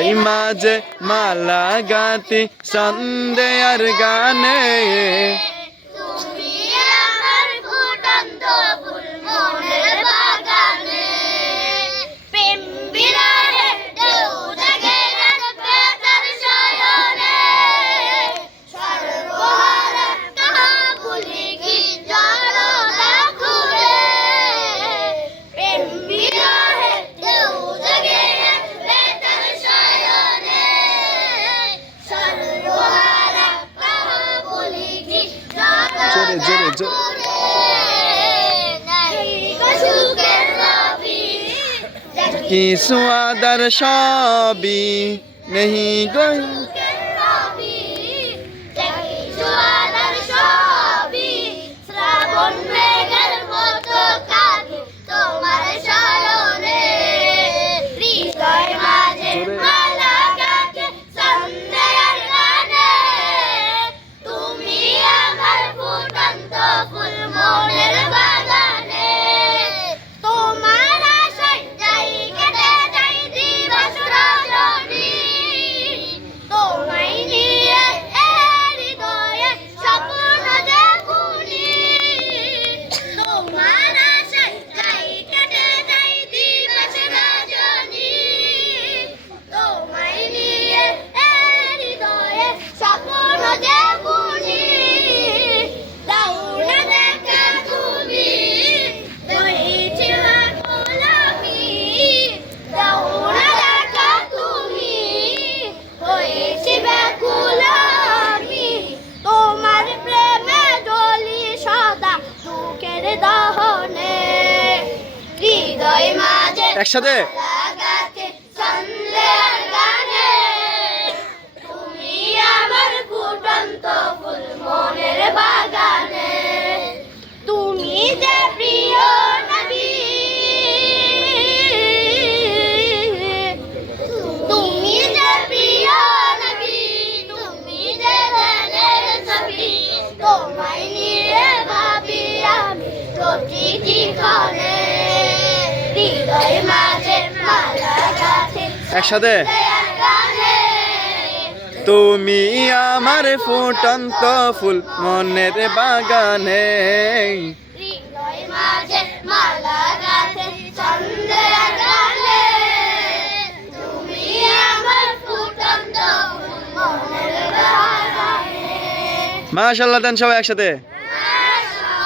হৃদয় মাঝে মালা গাতি সন্দেয়ার গানে তুমি আমার ফুটন্ত ফুল মনের বাগানে প্রেম বিরহে ঢেউ জাগে আর বেতার শয়নে সর্বহারা কাহা ভুলি কি জড়তা খুলে প্রেম বিরহে ঢেউ জাগে আর বেতার শয়নে সর্বহারা কাহা ভুলি কি জোরে জোরে জোরে কিছু আদার সবই নেহি গই শ্রাবণ মেঘের মতো কাঁদি তোমার শরণে হৃদয় মাঝে মালা গাঁথে সন্ধ্যার গানে তুমি আমার ফুটন্ত ফুল মনের বাগানে তোমার আশায় যাই কেটে যাই দিবস রজনী তোমায় নিয়ে হৃদয়ে স্বপ্ন যে বুনি তোমার আশায় যাই কেটে যাই দিবস রজনী তোমায় নিয়ে হৃদয়ে স্বপ্ন যে বুনি দাও না দেখা তুমি হয়েছি গোলামি দাও না দেখা তুমি হয়েছি ব্যাকুল আমি তোমার প্রেমে জ্বলি সদা দুঃখের দহনে হৃদয় মাঝে একসাথে লাগাতে সন্ধ্যার গানে তুমি আমার ফুটন্ত ফুল মনের বাগানে তুমি যে প্রিয় নবী তুমি যে প্রিয় নবী তুমি যে ধ্যানের ছবি তোমায় নিয়ে ভাবি আমি প্রতিটি ক্ষণে হৃদয় মাঝে মালা গাঁথে একসাথে সন্ধ্যার গানে তুমি আমার ফুটন্ত ফুল মনের বাগানে হৃদয় মাঝে মালা গাঁথে সন্ধ্যার গানে তুমি আমার ফুটন্ত ফুল মনের বাগানে মাশাআল্লাহ দেন সবাই একসাথে